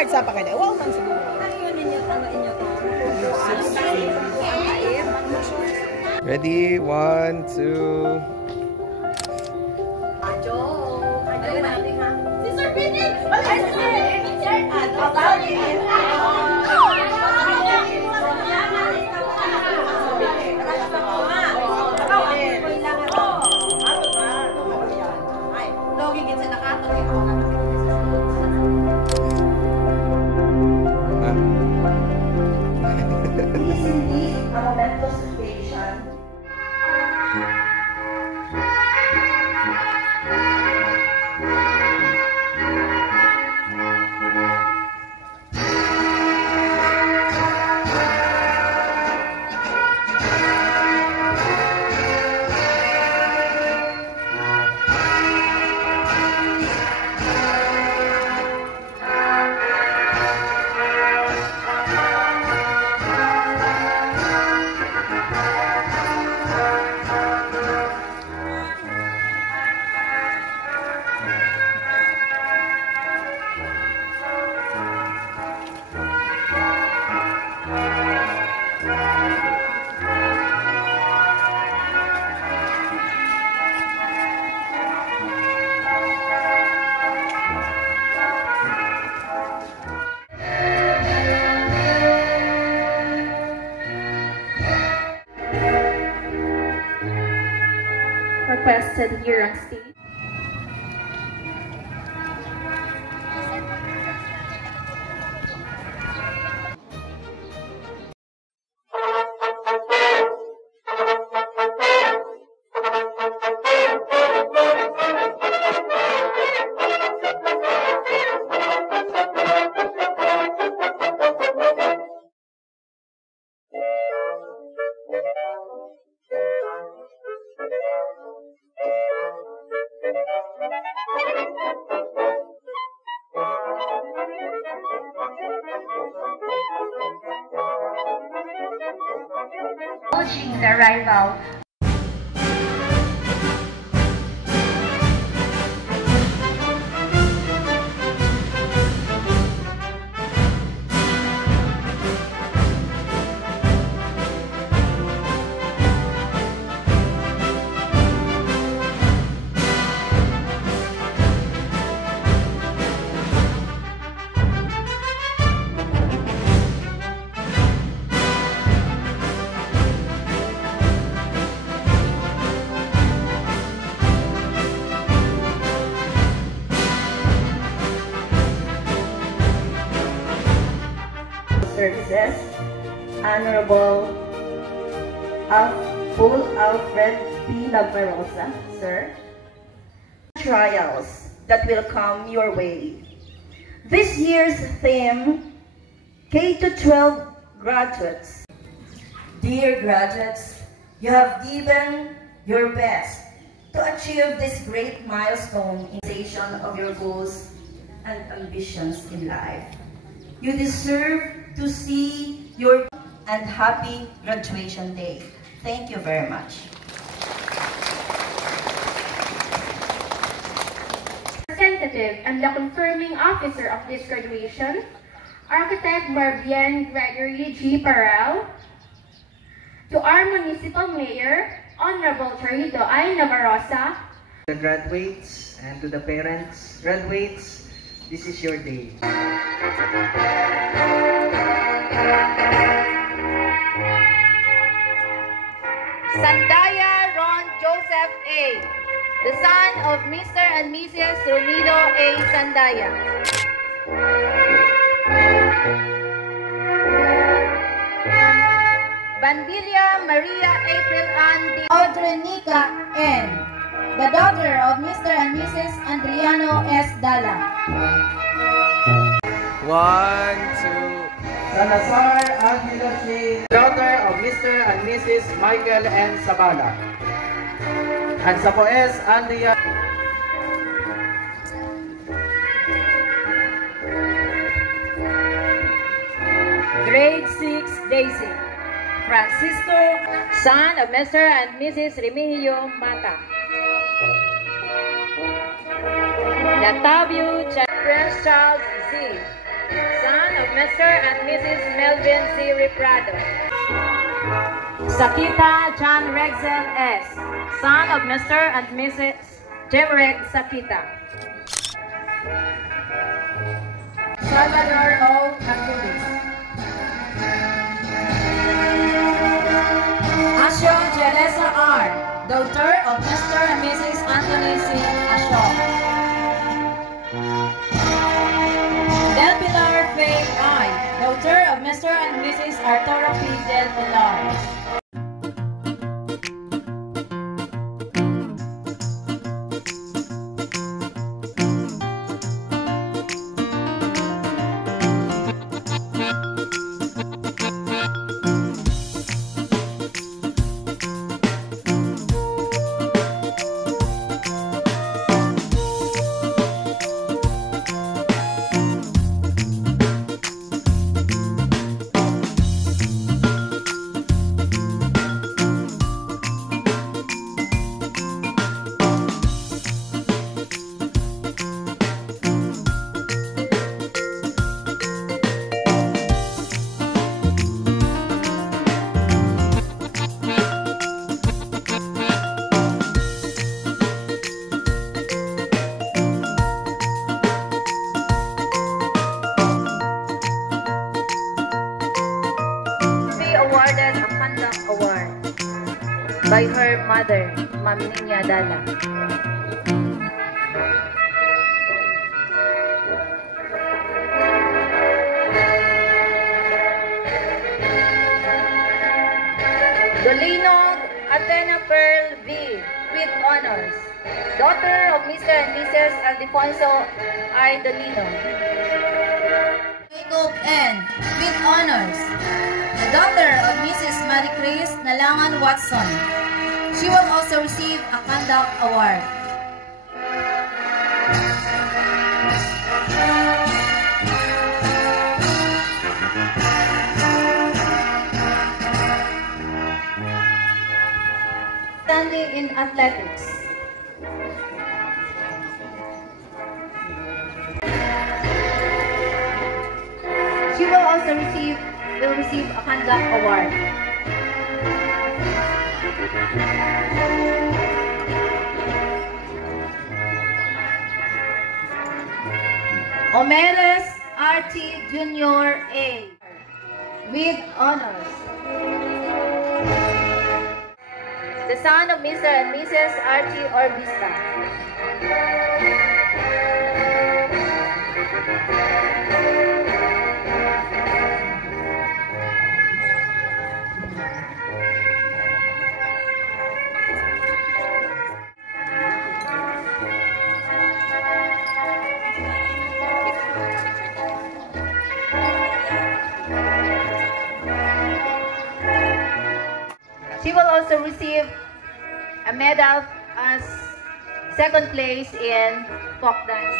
March sa pakada. Wow man siguro. Ready? 1, 2. Requested here on stage. The arrival. Services, Honorable Full Alfred P. Lagmarosa, sir. Trials that will come your way. This year's theme, K-12 graduates. Dear graduates, you have given your best to achieve this great milestone in the realization of your goals and ambitions in life. You deserve to see your and happy graduation day. Thank you very much. Representative and the confirming officer of this graduation, Architect Marbian Gregory G. Parel, to our Municipal Mayor, Honorable Charito I. Navarrosa, the graduates and to the parents, graduates, this is your day. Sandaya Ron Joseph A., the son of Mr. and Mrs. Ronido A. Sandaya. Bandilla Maria April Ann Audrenica N., the daughter of Mr. and Mrs. Andriano S. Dala. 1, 2. Salazar Angela Shane, daughter of Mr. and Mrs. Michael N. Sabala. And sa Poes, Andrea. Grade 6 Daisy. Francisco, son of Mr. and Mrs. Remigio Mata. Latavio Prince Charles Z., son of Mr. and Mrs. Melvin C. Riprado. Sakita John Rexel S., son of Mr. and Mrs. Jemreg Sakita. Salvador O. Antunes. Asho Jeresa R., daughter of Mr. and Mrs. Anthony C. Asho. Del Pilar Faye I., daughter of Mr. and Mrs. Arturo P. Del Pilar. Awarded a Conduct Award by her mother, Ma'am Ninya Dala. Dolino Athena Pearl V. with honors, daughter of Mr. and Mrs. Aldefonso I. Dolino. Jacob N. with honors, the daughter of Mrs. Marie Chris Nalangan Watson. She will also receive a Conduct Award. Standing in athletics. She will also receive a Conduct Award. Omeles RT Junior A with honors. The son of Mr. and Mrs. RT Orbista. She will also receive a medal as second place in folk dance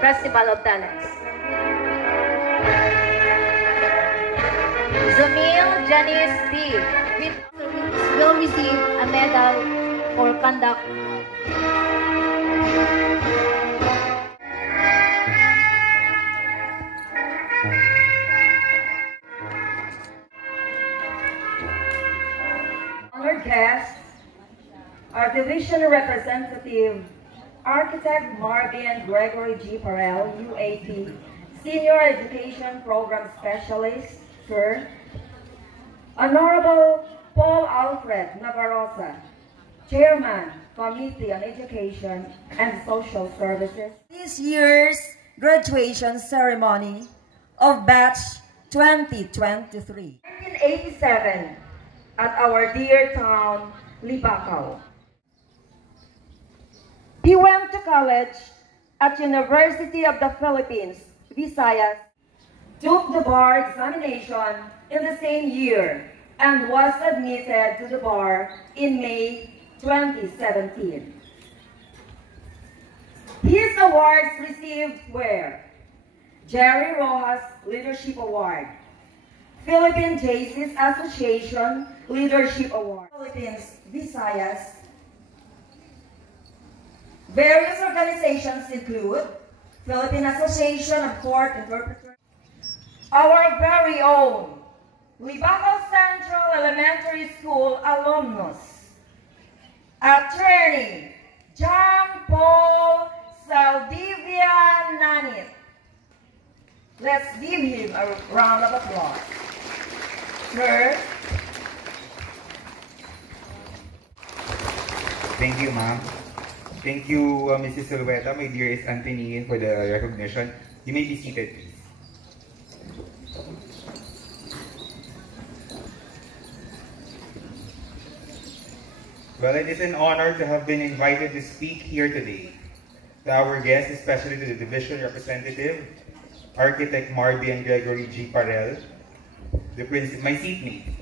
Festival of Talents. Zumil Janice D. will receive a medal for conduct. Honored guests, our division representative, Architect Marvin Gregory G. Parel, UAP, Senior Education Program Specialist, Sir. Honorable Paul Alfred Navarroza, Chairman, Committee on Education and Social Services. This year's graduation ceremony of Batch 2023. 1987, at our dear town, Libacao. He went to college at University of the Philippines, Visayas, took the bar examination in the same year, and was admitted to the bar in May 2017. His awards received were Jerry Rojas Leadership Award, Philippine JCs Association Leadership Award, Philippines Visayas. Various organizations include Philippine Association of Court Interpreters, our very own Libaco Central Elementary School alumnus, Attorney John Paul Saldivia Nanit. Let's give him a round of applause. Sir. Thank you, ma'am. Thank you, Mrs. Silveta, my dearest Anthony, for the recognition. You may be seated, please. Well, it is an honor to have been invited to speak here today. To our guests, especially to the division representative, Architect Marbian Gregory G. Parel, my seatmate,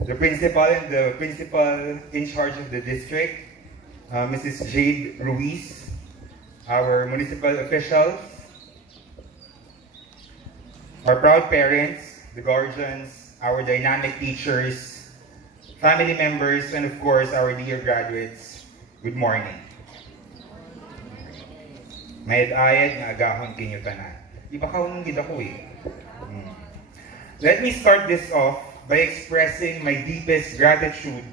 the principal and the principal in charge of the district, Mrs. Jade Ruiz, our municipal officials, our proud parents, the guardians, our dynamic teachers, family members, and of course, our dear graduates, good morning. Mayad-ayad nga agahon kinyo tanan. Iba kaunong gid ako eh. Let me start this off by expressing my deepest gratitude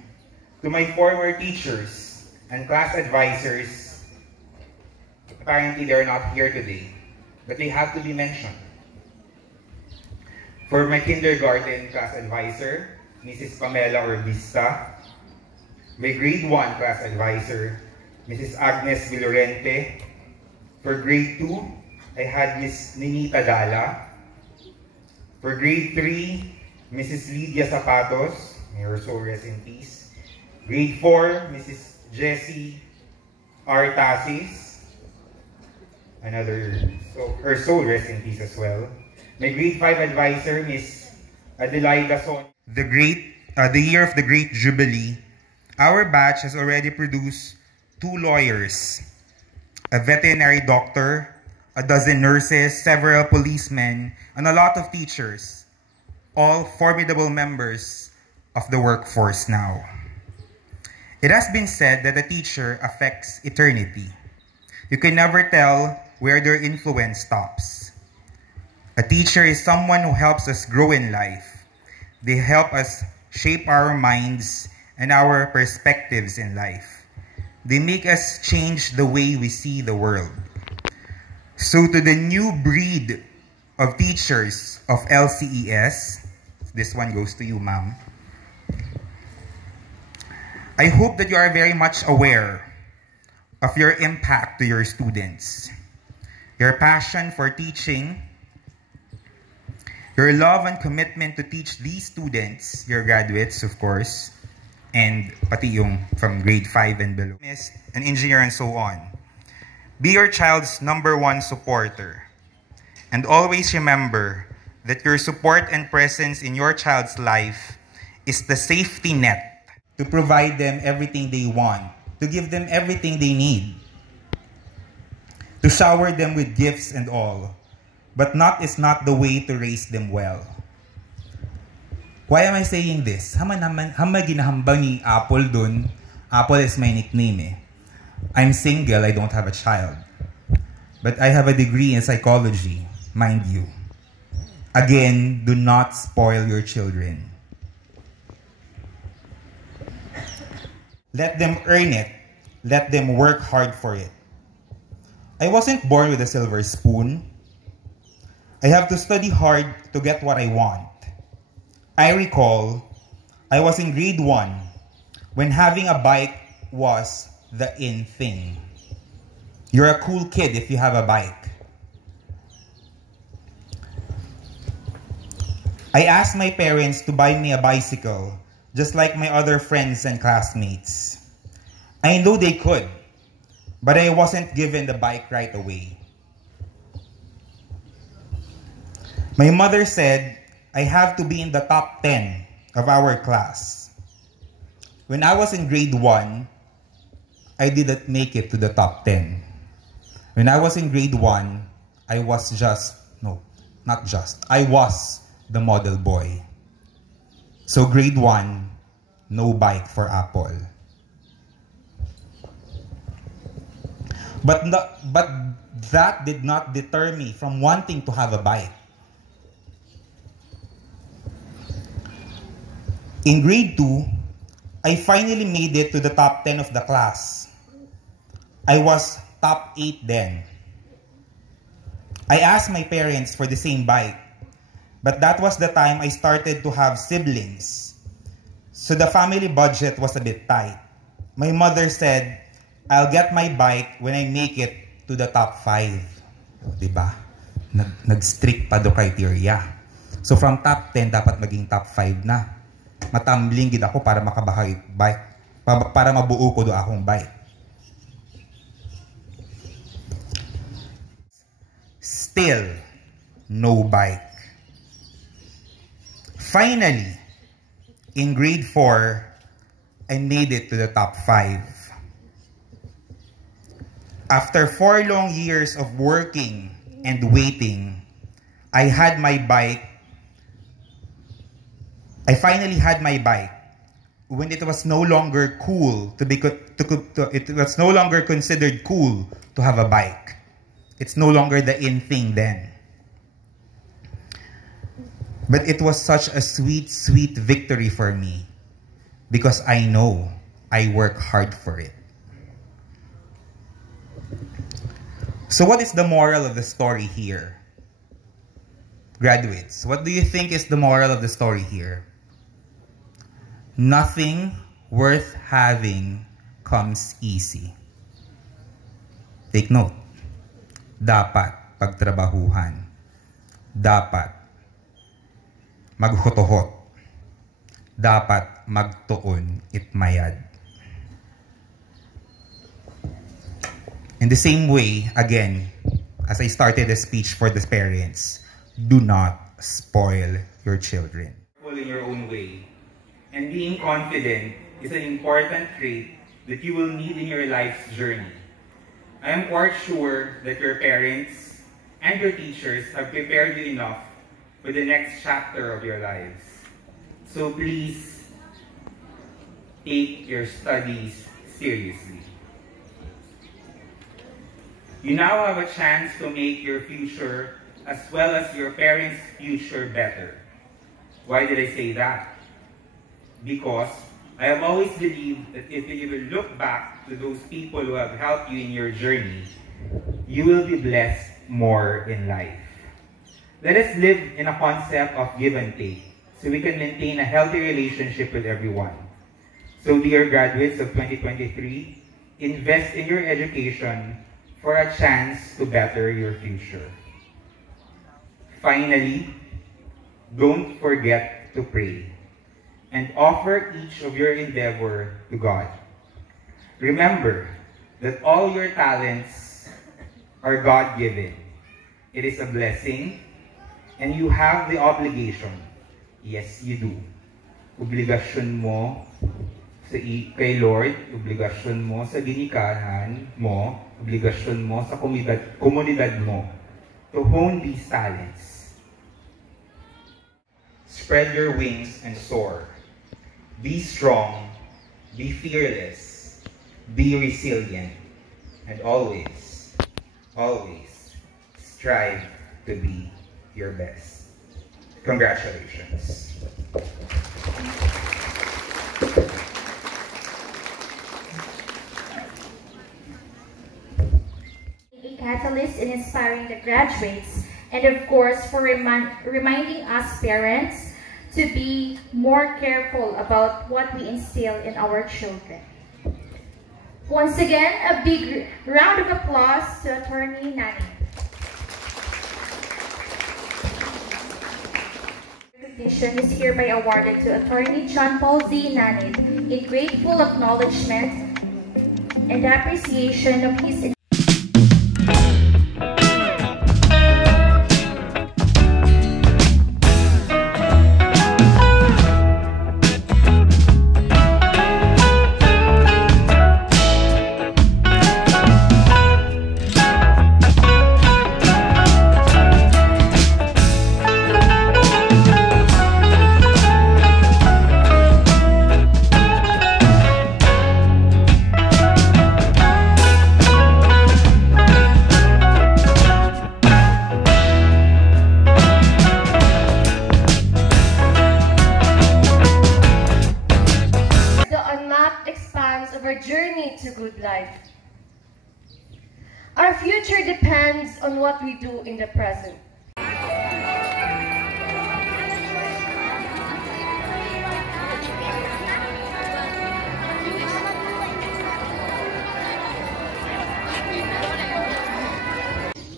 to my former teachers and class advisors. Apparently, they're not here today, but they have to be mentioned. For my kindergarten class advisor, Mrs. Pamela Orbista, my grade 1 class advisor, Mrs. Agnes Vilorente. For grade 2, I had Miss Ninita Dala. For grade 3, Mrs. Lydia Zapatos, may her soul rest in peace. Grade 4, Mrs. Jessie R. Tasis, her soul rest in peace as well. My grade 5 advisor, Miss Adelaida Son. The year of the Great Jubilee, our batch has already produced 2 lawyers, a veterinary doctor, a dozen nurses, several policemen, and a lot of teachers, all formidable members of the workforce now. It has been said that a teacher affects eternity. You can never tell where their influence stops. A teacher is someone who helps us grow in life. They help us shape our minds and our perspectives in life. They make us change the way we see the world. So to the new breed of teachers of LCES, this one goes to you, ma'am. I hope that you are very much aware of your impact to your students, your passion for teaching, your love and commitment to teach these students, your graduates, of course, and pati yung from grade 5 and below, an engineer and so on. Be your child's #1 supporter. And always remember that your support and presence in your child's life is the safety net to provide them everything they want, to give them everything they need, to shower them with gifts and all. But is not the way to raise them well. Why am I saying this? Hama ginahambang ni Apple dun. Apple is my nickname eh. I'm single, I don't have a child. But I have a degree in psychology, mind you. Again, do not spoil your children. Let them earn it. Let them work hard for it. I wasn't born with a silver spoon. I have to study hard to get what I want. I recall, I was in grade 1 when having a bike was the in thing. You're a cool kid if you have a bike. I asked my parents to buy me a bicycle, just like my other friends and classmates. I know they could, but I wasn't given the bike right away. My mother said I have to be in the top 10 of our class. When I was in grade 1, I didn't make it to the top 10. When I was in grade 1, I was I was the model boy. So grade 1, no bike for Apple. But that did not deter me from wanting to have a bike. In grade 2, I finally made it to the top 10 of the class. I was top 8 then. I asked my parents for the same bike, but that was the time I started to have siblings. So the family budget was a bit tight. My mother said, I'll get my bike when I make it to the top 5. Diba? Nag-strict pa do criteria. So from top 10, dapat maging top 5 na. Matambling gid ako para makabahay bike. Para mabuo ko do akong bike. Still, no bike. Finally, in grade 4, I made it to the top 5. After 4 long years of working and waiting, I finally had my bike when it was no longer cool it was no longer considered cool to have a bike. It's no longer the in thing then. But it was such a sweet, sweet victory for me because I know I work hard for it. So what is the moral of the story here? Graduates, what do you think is the moral of the story here? Nothing worth having comes easy. Take note. Dapat pagtrabahuhan. Dapat maghotohot. Dapat magtuon itmayad. In the same way, again, as I started the speech for the parents, do not spoil your children. In your own way. And being confident is an important trait that you will need in your life's journey. I am quite sure that your parents and your teachers have prepared you enough for the next chapter of your lives. So please, take your studies seriously. You now have a chance to make your future as well as your parents' future better. Why did I say that? Because I have always believed that if you will look back to those people who have helped you in your journey, you will be blessed more in life. Let us live in a concept of give and take so we can maintain a healthy relationship with everyone. So dear graduates of 2023, invest in your education for a chance to better your future. Finally, don't forget to pray and offer each of your endeavor to God. Remember that all your talents are God-given. It is a blessing, and you have the obligation. Yes, you do. Obligasyon mo kay Lord, obligasyon mo sa ginikanan mo, obligasyon mo sa komunidad mo to hone these talents. Spread your wings and soar. Be strong, be fearless, be resilient, and always, always strive to be your best. Congratulations. A catalyst in inspiring the graduates, and of course for reminding us parents to be more careful about what we instill in our children. Once again, a big round of applause to Attorney Nani. Recognition is hereby awarded to Attorney John Paul Z. Nanit in grateful acknowledgement and appreciation of his Our future depends on what we do in the present.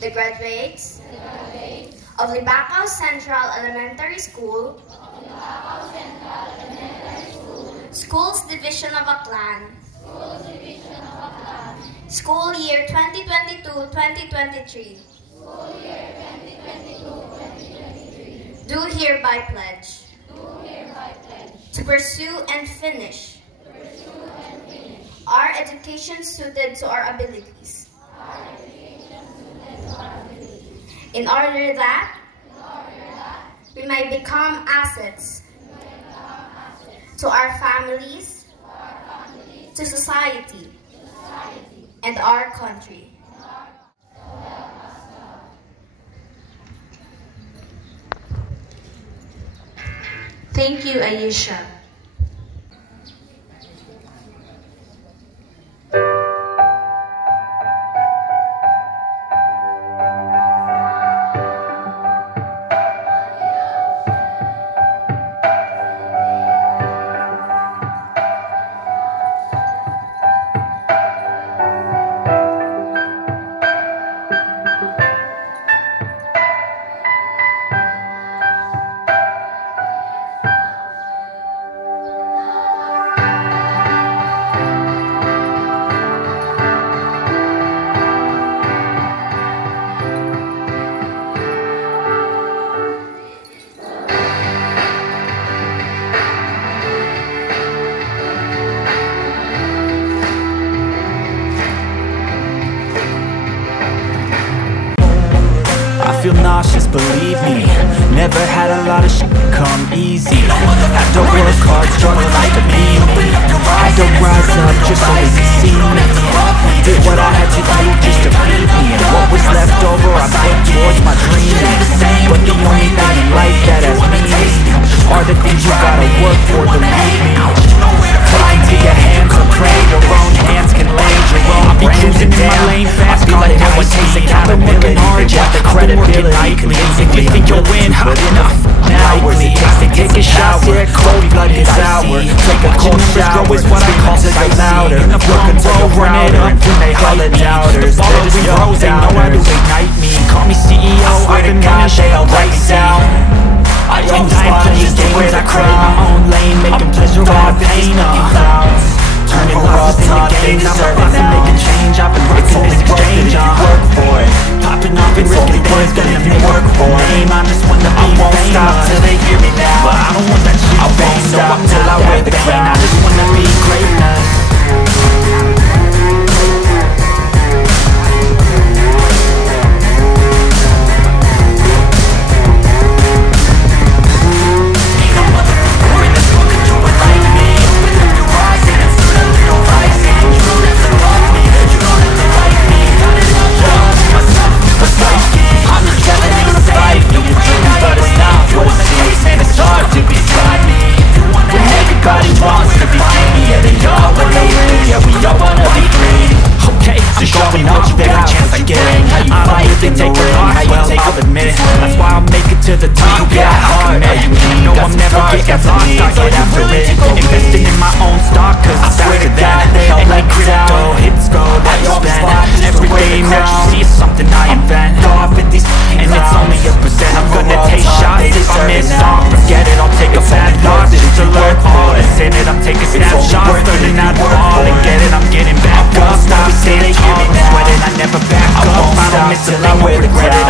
The graduates of Libacao Central Elementary School, Schools Division of Aklan, School Year 2022-2023, do hereby pledge to pursue and finish our education suited to our abilities, in order that we may become assets to our families, to society, and our country. Thank you, Ayesha. Feel nauseous, believe me. Never had a lot of shit come easy. Had to work hard, struggle like a beam. Had to rise up just so they could see me. Did what I had to do just to feed me. And what was left over I put towards my dreams. But the only thing in life that has meaning are the things you gotta work for, believe me. Take into your hands and pray. Your own hands can lay your own brands in my lane fast. Be like how it takes accountability. Get the credibility. If you think you'll win, enough. Now it takes to take a shower. Cold blood is sour. Take a cold shower. Is what I call sight louder. Work until you run it up when they all the doubters. They're just young, they know how to ignite me. Call me CEO, I've been running shit right down. I don't play games, I create my own lane, making pleasure out of pain. Turning losses into gains, I'm about to make a change. I've been rocking this exchange, work for it. Popping off and risking things, gonna be work for it. I just wanna be famous. I won't stop till they hear me now, but I don't want that shit. I won't stop till I wear the crown. I just wanna be greatness. To the top, yeah, I'll commit. No, I'm never getting lost, I get after it. Investing in my own stock, cause it's after that. And like crypto, hits go, that you spend. Every game that you see is something I invent. And it's only a percent. I'm gonna take shots if I miss off. Forget it, I'll take a bad loss just to learn all that's in it. I'm taking snapshots, learning how to fall and get it. I'm getting back up, now we stand tall. I'm sweating, I never back up. I don't miss a thing, I regret it.